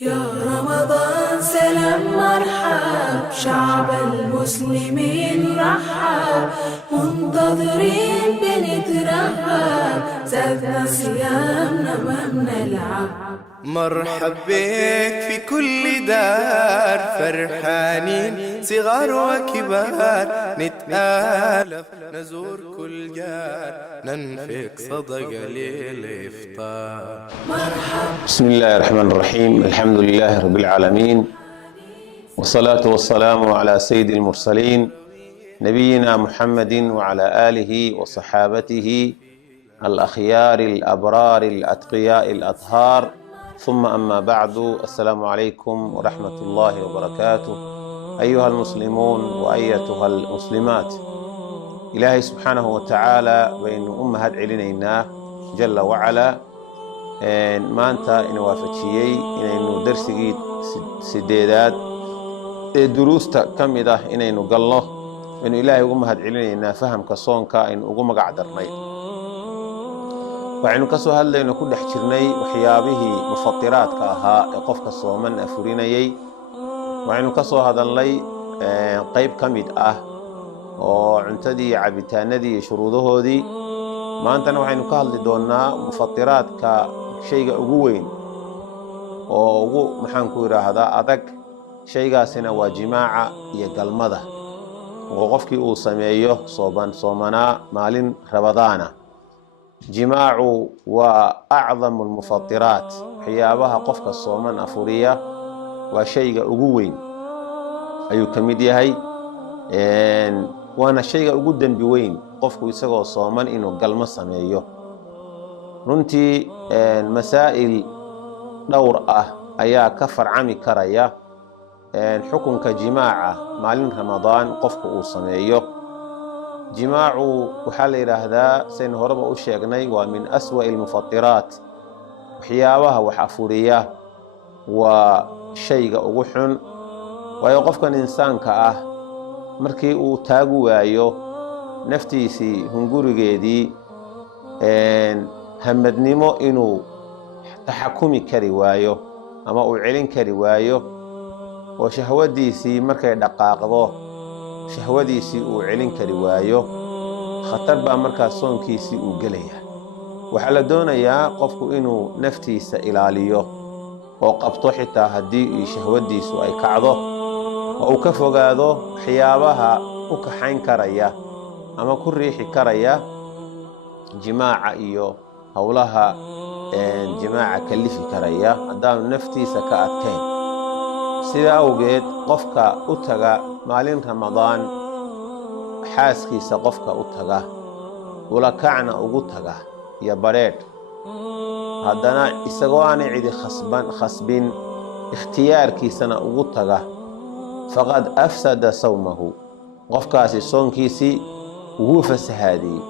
يا رمضان سلام مرحب، شعب المسلمين رحب، منتظرين بنترهب، زادنا صيامنا ما بنلعب. مرحب بك في كل دار، فرحانين صغار وكبار، نتآلف نزور كل جار، ننفق صدقة للإفطار. بسم الله الرحمن الرحيم. الحمد لله رب العالمين، والصلاة والسلام على سيد المرسلين نبينا محمد وعلى آله وصحابته الأخيار الأبرار الأتقياء الأطهار، ثم أما بعد. السلام عليكم ورحمة الله وبركاته أيها المسلمون وأيتها المسلمات. إلهي سبحانه وتعالى بين أمهات علينا جل وعلا maanta ina waafajiyey inaynu darsigii sideedaad ee duruusta ka mid ah inaynu galno. aynu ilaahay ugu mahad celinaynaa fahamka soonka aynu ugu magac darnay. waxaynu ka soo hadlayno ku dhex jirnay waxyaabihii mufatiraadka ahaa ee qofka sooman afurinayay. waxaynu ka soo hadalnay qayb ka mid ah oo cuntadii iyo cabitaanadii iyo shuruudahoodii. maantana waxaynu ka hadli doonaa mufatiraadka shayga ugu weyn oo ugu maxaanku yidhaahdaa adag. shaygaasina waa jimaaca iyo galmada oo qofkii uu sameeyo soomanaa maalin rabadaana. jimaacu waa acdamu lmufatiraat, waxyaabaha qofka sooman afuriya waa shayga ugu weyn ayuu ka mid yahay, waana shayga ugu dembi weyn qofku isagoo sooman inuu galmo sameeyo. runtii masaa'il dhowr ah ayaa ka farcami karaya xukunka jimaaca maalin ramadaan qofku uu sameeyo. jimaacu waxaa la yidhaahdaa saynu horeba u sheegnay waa min aswa'i almufatiraat, waxyaabaha wax afuriya waa shayga ugu xun. waayo qofkan insaanka ah markii uu taagu waayo naftiisii hungurigeedii, hamadnimo inuu taxakumi kari waayo ama uu celin kari waayo, oo shahwadiisii markay dhaqaaqdo shahwadiisii uu celin kari waayo, khatar baa markaas soonkiisii uu gelaya. waxaa la doonayaa qofku inuu naftiisa ilaaliyo oo qabto xitaa haddii shahwadiisu ay kacdo, oo uu ka fogaado waxyaabaha u kaxayn karaya ama ku riixi karaya jimaaca iyo howlaha jimaaca kalifi karaya haddaanu naftiisa ka adkayn. sidaa awgeed qofka u taga maalin ramadaan xaaskiisa qofka u taga ulakacna ugu taga iyo badheedh, haddana isagoo aanay cidi khasbin ikhtiyaarkiisana ugu taga, faqad afsada sawmahu, qofkaasi soonkiisii wuu fasahaadiyey.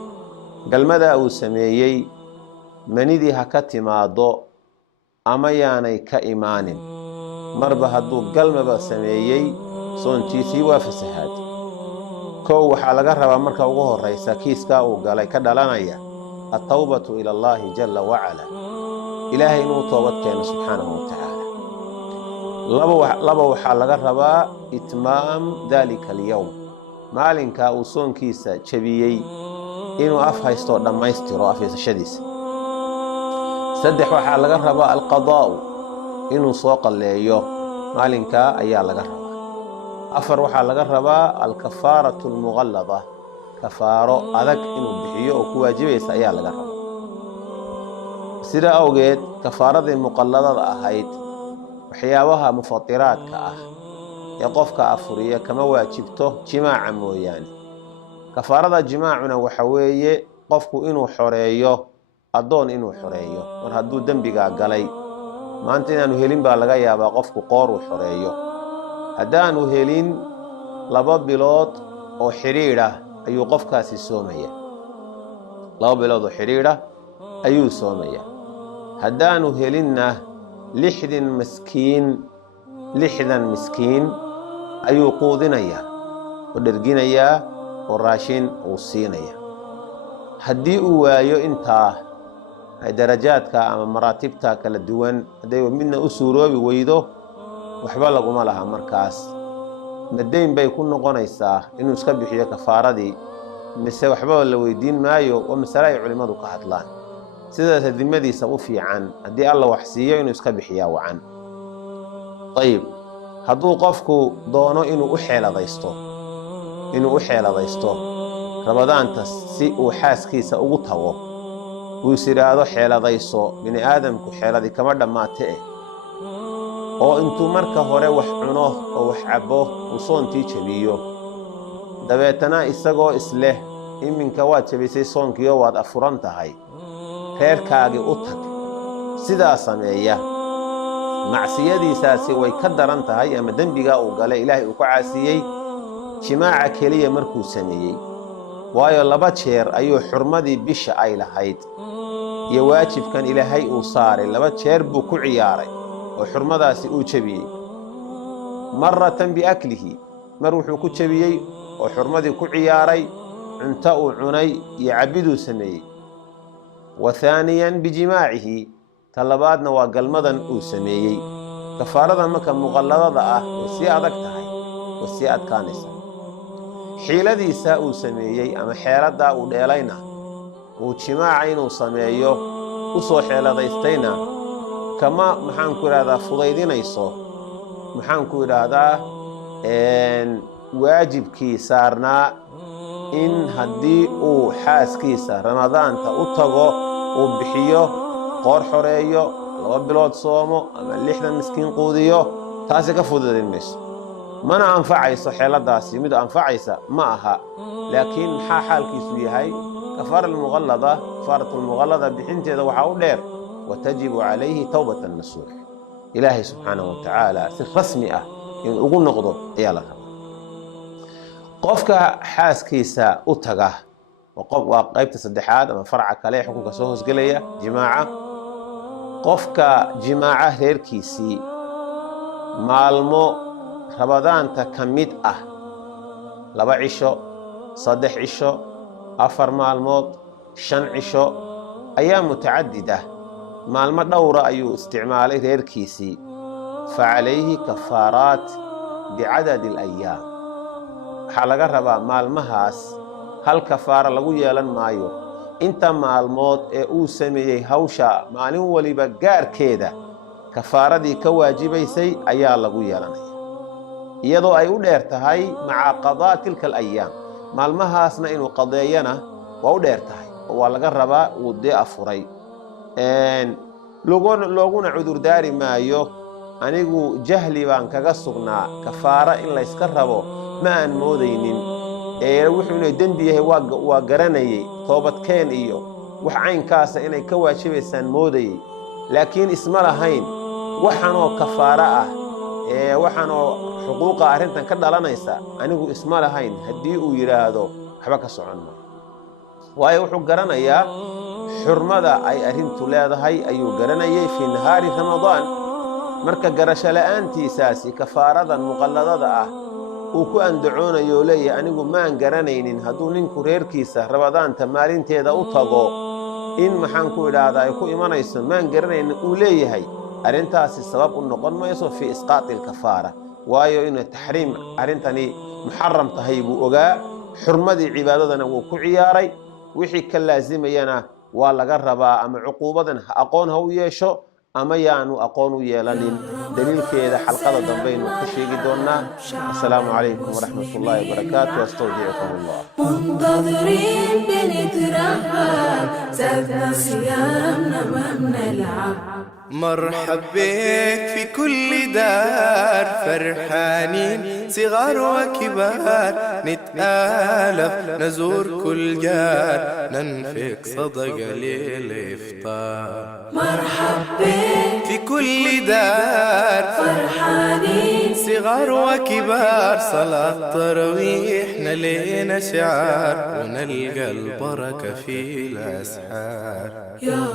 galmadaa uu sameeyey manidii ha ka timaado ama yaanay ka imaanin, marba hadduu galmaba sameeyey soonkiisii waa fasahaad. kow waxaa laga rabaa marka ugu horraysa kiiskaa uu galay ka dhalanaya attawbatu ila allaahi jalla wacala, ilaahay inuu toobad keeno subxaanahu wa tacaala. laba waxaa laga rabaa itmaam daalika alyowm, maalinkaa uu soonkiisa jebiyey inuu af haystoo dhammaystiro afhaysashadiisa. saddex waxaa laga rabaa alqadaa'u, inuu soo qalleeyo maalinkaa ayaa laga rabaa. afar waxaa laga rabaa alkafaaratu almuqallada, kafaaro adag inuu bixiyo oo ku waajibaysa ayaa laga rabaa. sidaa awgeed kafaaradii muqalladada ahayd waxyaabaha mufatiraadka ah ee qofka afuriya kama waajibto jimaaca mooyaane. kafaarada jimaacuna waxa weeye qofku inuu xoreeyo addoon, inuu xoreeyo. mar hadduu dembigaa galay maanta inaanu helin baa laga yaabaa qofku qoor uu xoreeyo. haddaanu helin 2 bilood oo xidhiidha ayuu qofkaasi soomaya. 2 bilood oo xidhiidha ayuu soomaya. haddaanu helinna 60 miskiin ayuu quudinayaa oo dherginayaa oo raashin uu siinaya. haddii uu waayo intaa darajaadka ama maraatibta kala duwan hadday midna u suuroobi weydo waxba laguma laha markaas madayn bay ku noqonaysaa inuu iska bixiyo kafaaradii mise waxba la weydiin maayo oo mas'ala ay culimadu ka hadlaan sidaas dimadiisa u fiican haddii alla wax siiyo inuu iska bixiyaa wacan ayib hadduu qofku doono inuu u xeeladaysto ramadaanta si uu xaaskiisa ugu tago uu is yidhaahdo xeeladayso bini aadamku xeeladi kama dhammaate oo intuu marka hore wax cuno oo wax cabbo uu soontii jabiyo dabeetana isagoo isleh iminka waad jabisay soonkiioo waad afuran tahay reerkaagii u tag sidaa sameeya macsiyadiisaasi way ka daran tahay ama dembigaa uu galay ilaahay uu ku caasiyey jimaaca keliya markuu sameeyey waayo 2 jeer ayuu xurmadii bisha ay lahayd iyo waajibkan ilaahay uu saaray 2 jeer buu ku ciyaaray oo xurmadaasi uu jabiyey maratan biaklihi mar wuxuu ku jabiyey oo xurmadii ku ciyaaray cunto uu cunay iyo cabiduu sameeyey wa thaaniyan bijimaacihi talabaadna waa galmadan uu sameeyey kafaarada marka muqalladada ah way sii adag tahay way sii adkaanaysa xiiladiisa uu sameeyey ama xeeladaa uu dheelayna uu jimaaca inuu sameeyo u soo xeeladaystayna kama maxaanku idhahdaa fudaydinayso maxaanku idhaahdaa waajibkii saarnaa in haddii uu xaaskiisa ramadaanta u tago uu bixiyo qoor xoreeyo 2 bilood soomo ama 60 miskiin quudiyo taasi ka fududayn mayso mana anfacayso xeeladaasi mid anfacaysa ma aha laakiin maxaa xaalkiisu yahay kafaaratu lmuqallada bixinteeda waxaa u dheer watajibu calayhi tawbatan nasuux ilaahay subxaanahu watacaala si rasmi ah in ugu noqdo ayaa la rabaa qofka xaaskiisa u taga waa qaybta saddexaad ama farca kale ee xukunka soo hoosgelaya jimaaca qofka jimaaca reerkiisii maalmo ramadaanta ka mid ah 2 cisho 3 cisho 4 maalmood 5 cisho ayaa mutacadid ah maalmo dhowra ayuu isticmaalay reerkiisii facalayhi kafaaraat bicadadi alayaam waxaa laga rabaa maalmahaas hal kafaara lagu yeelan maayo inta maalmood ee uu sameeyey hawsha maalin waliba gaarkeeda kafaaradii ka waajibaysay ayaa lagu yeelanaya iyadoo ay u dheer tahay maca qadaa tilka alayaam maalmahaasna inuu qadeeyana waa u dheer tahay oo waa laga rabaa uu dee afuray looguna cudurdaari maayo anigu jahli baan kaga sugnaa kafaara in layska rabo ma aan moodaynin wuxuu inay dembi yahay waa garanayay toobadkeen iyo wax caynkaasa inay ka waajibaysaan moodayay laakiin isma lahayn waxanoo kafaara ah waxanoo xuquuqa arrintan ka dhalanaysa anigu isma lahayn haddii uu yidhaahdo waxba ka socon ma waayo wuxuu garanayaa xurmada ay arrintu leedahay ayuu garanayay fii nahaari ramadaan marka garasho la'aantiisaasi kafaaradan muqalladada ah uu ku andacoonayo leeyahay anigu maan garanaynin hadduu ninku reerkiisa ramadaanta maalinteeda u tago in maxaanku idhaahdaa ay ku imanayso maan garanaynin uu leeyahay arrintaasi sabab u noqon mayso fii isqaati alkafaara waayo inuu taxriim arrintani muxaram tahay buu ogaa xurmadii cibaadadana wuu ku ciyaaray wixii ka laazimayana waa laga rabaa ama cuquubadan aqoon ha u yeesho ama yaanu aqoon u yeelanin daliilkeeda xalqada dambaynu ka sheegi doonaa assalaamu calaykum waraxmat ullaahi wabarakaatu astawdicukum allah منتظرين بنترحب زادنا صيامنا ما بنلعب مرحب بك في كل دار فرحانين صغار وكبار نتآلف نزور كل جار ننفق صدقة للإفطار مرحب بك في كل دار فرحانين صغار وكبار صلاة تراويح نلينا شعار ونلقى البركة في الأسحار